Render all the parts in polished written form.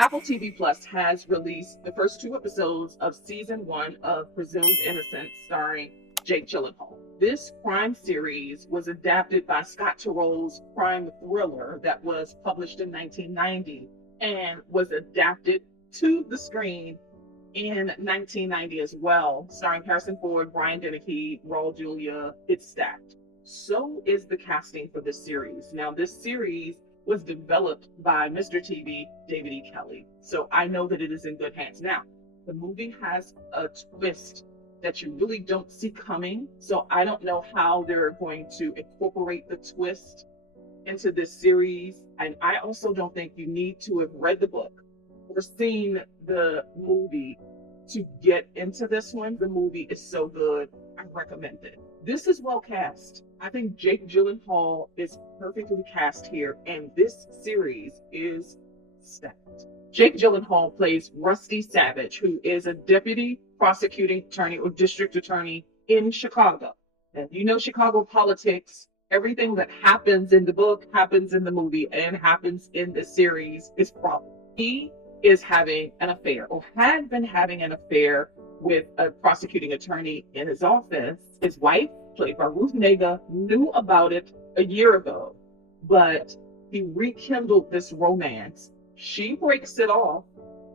Apple TV Plus has released the first two episodes of season one of Presumed Innocent, starring Jake Gyllenhaal. This crime series was adapted by Scott Turow's crime thriller that was published in 1990 and was adapted to the screen in 1990 as well, starring Harrison Ford, Brian Dennehy, Raul Julia. It's stacked. So is the casting for this series. Now, this series was developed by Mr. TV, David E. Kelley. So I know that it is in good hands. Now, the movie has a twist that you really don't see coming. So I don't know how they're going to incorporate the twist into this series. And I also don't think you need to have read the book or seen the movie to get into this one. The movie is so good. I recommend it. This is well cast. I think Jake Gyllenhaal is perfectly cast here, and this series is stacked. Jake Gyllenhaal plays Rusty Savage, who is a deputy prosecuting attorney or district attorney in Chicago. And you know Chicago politics. Everything that happens in the book happens in the movie and happens in the series is problem. He is having an affair or had been having an affair with a prosecuting attorney in his office. His wife, played by Ruth Negga, knew about it a year ago, but he rekindled this romance. She breaks it off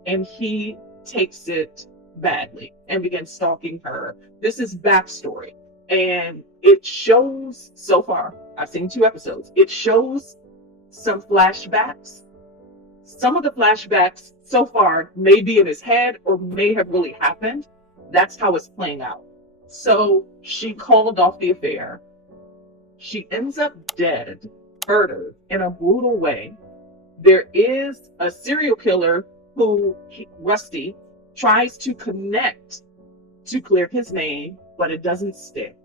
and he takes it badly and begins stalking her. This is backstory. And it shows so far, I've seen two episodes, it shows some flashbacks. Some of the flashbacks so far may be in his head or may have really happened. That's how it's playing out. So she called off the affair. She ends up dead, murdered in a brutal way. There is a serial killer who, Rusty, tries to connect to clear his name, but it doesn't stick.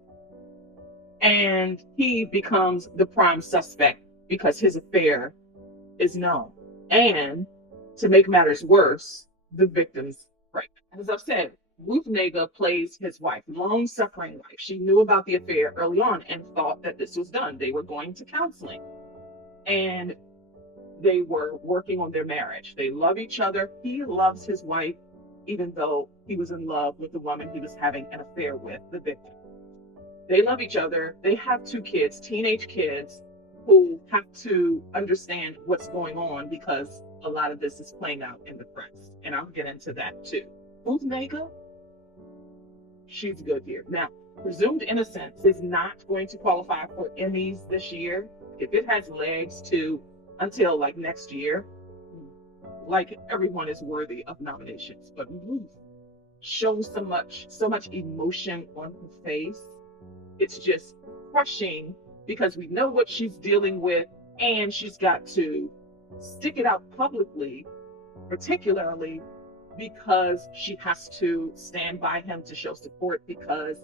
And he becomes the prime suspect because his affair is known. And to make matters worse, the victim's pregnant. As I've said, Ruth Negga plays his wife, long-suffering wife. She knew about the affair early on and thought that this was done. They were going to counseling. And they were working on their marriage. They love each other. He loves his wife, even though he was in love with the woman he was having an affair with, the victim. They love each other. They have two kids, teenage kids, who have to understand what's going on because a lot of this is playing out in the press. And I'll get into that too. Ruth Negga, she's good here. Now, Presumed Innocence is not going to qualify for Emmys this year. If it has legs to until like next year, like everyone is worthy of nominations. But Ruth shows so much emotion on her face. It's just crushing because we know what she's dealing with and she's got to stick it out publicly, particularly because she has to stand by him to show support because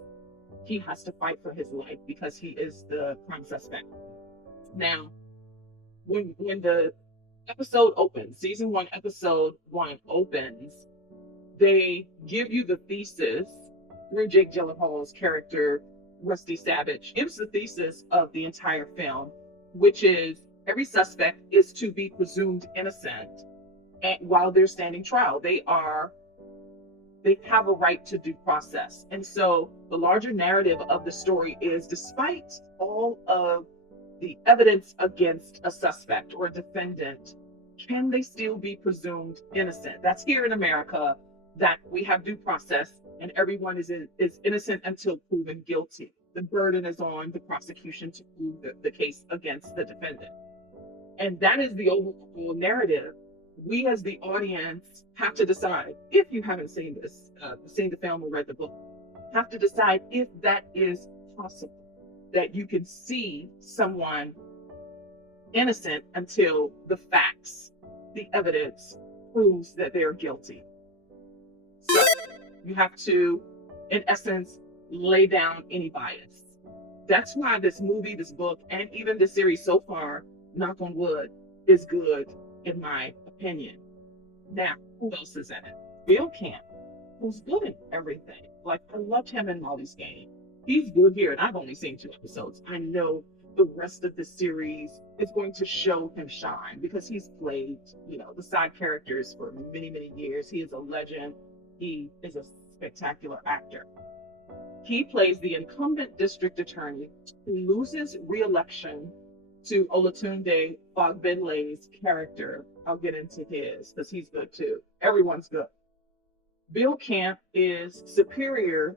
he has to fight for his life because he is the prime suspect. Now, when the episode opens, season one, episode one opens, they give you the thesis through Jake Gyllenhaal's character, Rusty Savage, gives the thesis of the entire film, which is every suspect is to be presumed innocent and while they're standing trial. They have a right to due process. And so the larger narrative of the story is despite all of the evidence against a suspect or a defendant, can they still be presumed innocent? That's here in America, that we have due process and everyone is innocent until proven guilty. The burden is on the prosecution to prove the case against the defendant. And that is the overall narrative. We as the audience have to decide, if you haven't seen this, seen the film or read the book, have to decide if that is possible, that you can see someone innocent until the facts, the evidence proves that they're guilty. So you have to, in essence, lay down any bias. That's why this movie, this book, and even this series so far, knock on wood, is good in my opinion. Now, who else is in it? Bill Camp, who's good in everything. Like, I loved him in Molly's Game. He's good here, and I've only seen two episodes. I know the rest of the series is going to show him shine because he's played, the side characters for many, many years. He is a legend. He is a spectacular actor. He plays the incumbent district attorney who loses re-election to Olatunde Fogbenle's character. I'll get into his because he's good too. Everyone's good. Bill Camp is superior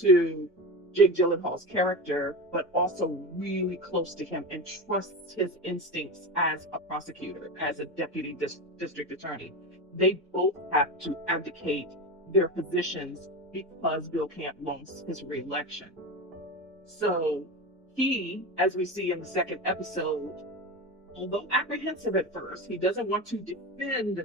to Jake Gyllenhaal's character, but also really close to him and trusts his instincts as a prosecutor, as a deputy district attorney. They both have to abdicate their positions because Bill Camp lost his re-election. So he, as we see in the second episode, although apprehensive at first, he doesn't want to defend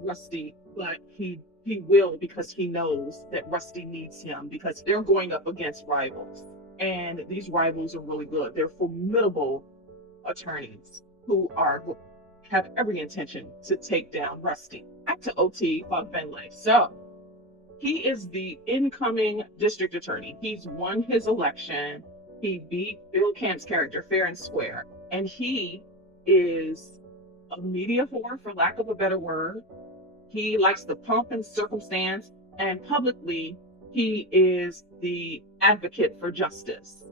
Rusty, but he will because he knows that Rusty needs him because they're going up against rivals. And these rivals are really good. They're formidable attorneys who have every intention to take down Rusty. Back to O.T. Fogbenle. So he is the incoming district attorney. He's won his election. He beat Bill Camp's character fair and square. And he is a media whore, for lack of a better word. He likes the pomp and circumstance, and publicly, he is the advocate for justice.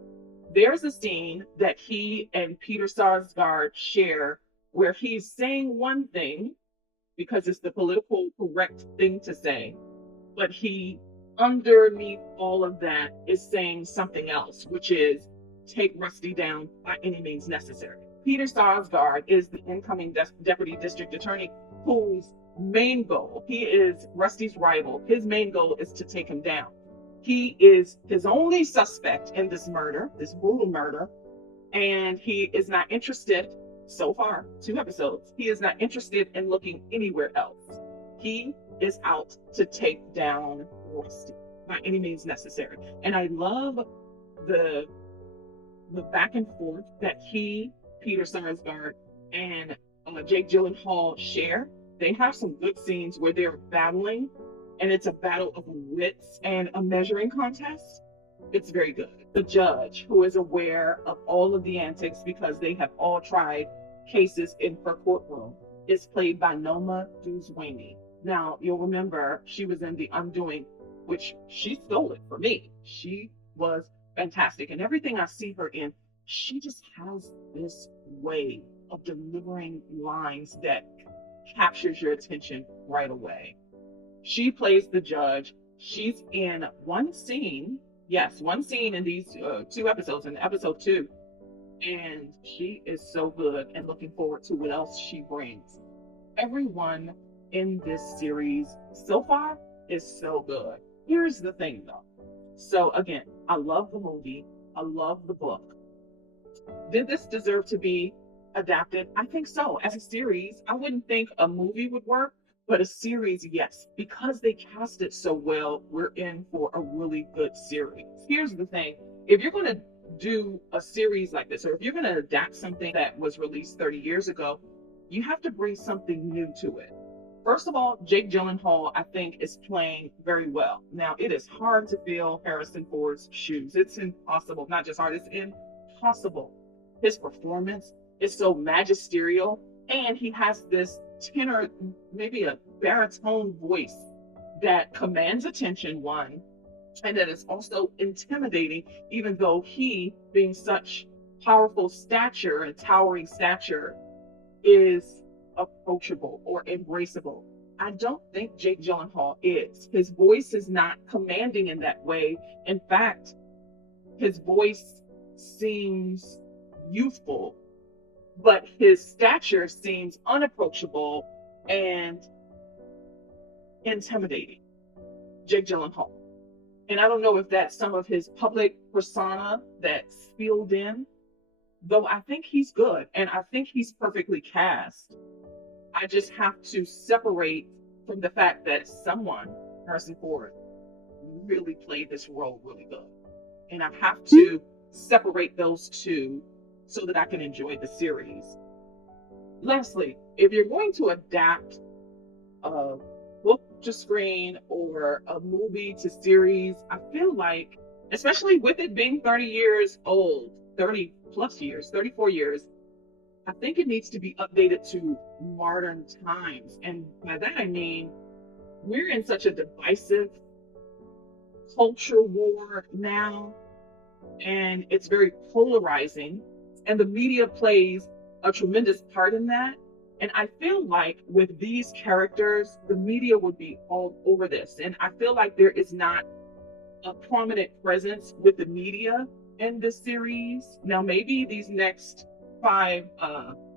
There's a scene that he and Peter Sarsgaard share where he's saying one thing because it's the political correct thing to say, but he, underneath all of that, is saying something else, which is take Rusty down by any means necessary. Peter Sarsgaard is the incoming deputy district attorney whose main goal, he is Rusty's rival. His main goal is to take him down. He is his only suspect in this murder, this brutal murder, and he is not interested, so far, 2 episodes, he is not interested in looking anywhere else. He is out to take down Rusty by any means necessary. And I love the back and forth that Peter Sarsgaard, and Jake Gyllenhaal share. They have some good scenes where they're battling, and it's a battle of wits and a measuring contest. It's very good. The judge, who is aware of all of the antics because they have all tried cases in her courtroom, is played by Noma Duzwani. Now, you'll remember she was in The Undoing, which she stole it for me. She was fantastic. And everything I see her in, she just has this way of delivering lines that captures your attention right away. She plays the judge. She's in one scene in these 2 episodes, in episode 2, and she is so good, and looking forward to what else she brings. Everyone in this series so far is so good. Here's the thing though. So again, I love the movie. I love the book. Did this deserve to be adapted? I think so. As a series, I wouldn't think a movie would work, but a series, yes. Because they cast it so well, we're in for a really good series. Here's the thing. If you're going to do a series like this, or if you're going to adapt something that was released 30 years ago, you have to bring something new to it. First of all, Jake Gyllenhaal, I think, is playing very well. Now, it is hard to fill Harrison Ford's shoes. It's impossible. Not just hard, it's impossible. His performance is so magisterial, and he has this tenor, maybe a baritone voice that commands attention, one, and that is also intimidating, even though he, being such powerful stature and towering stature, is approachable or embraceable. I don't think Jake Gyllenhaal is. His voice is not commanding in that way. In fact, his voice seems youthful, but his stature seems unapproachable and intimidating. Jake Gyllenhaal. And I don't know if that's some of his public persona that's spilled in, though I think he's good and I think he's perfectly cast. I just have to separate from the fact that someone, Harrison Ford, really played this role really good. And I have to separate those two so that I can enjoy the series. Lastly, if you're going to adapt a book to screen or a movie to series, I feel like, especially with it being 30 years old, 30 plus years, 34 years, I think it needs to be updated to modern times. And by that I mean we're in such a divisive culture war now, and it's very polarizing, and the media plays a tremendous part in that. And I feel like with these characters, the media would be all over this. And I feel like there is not a prominent presence with the media in this series. Now, maybe these next five,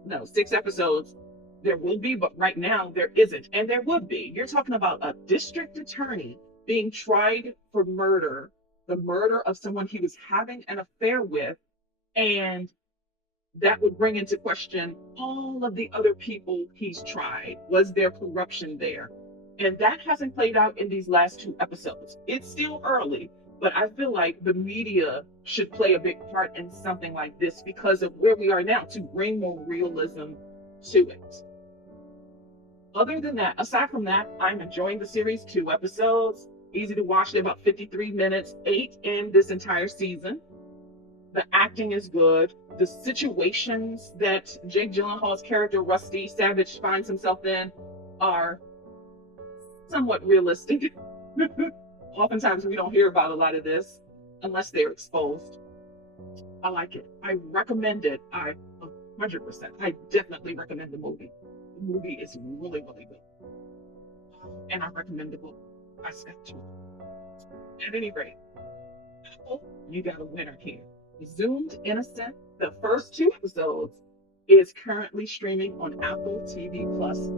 no, 6 episodes, there will be, but right now there isn't. And there would be. You're talking about a district attorney being tried for murder, the murder of someone he was having an affair with, and that would bring into question all of the other people he's tried. Was there corruption there? And that hasn't played out in these last 2 episodes. It's still early, but I feel like the media should play a big part in something like this because of where we are now to bring more realism to it. Other than that, aside from that, I'm enjoying the series. 2 episodes, easy to watch. They're about 53 minutes, 8 in this entire season. The acting is good. The situations that Jake Gyllenhaal's character, Rusty Savage, finds himself in are somewhat realistic. Oftentimes, we don't hear about a lot of this unless they're exposed. I like it. I recommend it. 100%. I definitely recommend the movie. The movie is really, really good. And I recommend the book by Scott Turow. At any rate, you got a winner here. Presumed Innocent, the first 2 episodes, is currently streaming on Apple TV Plus.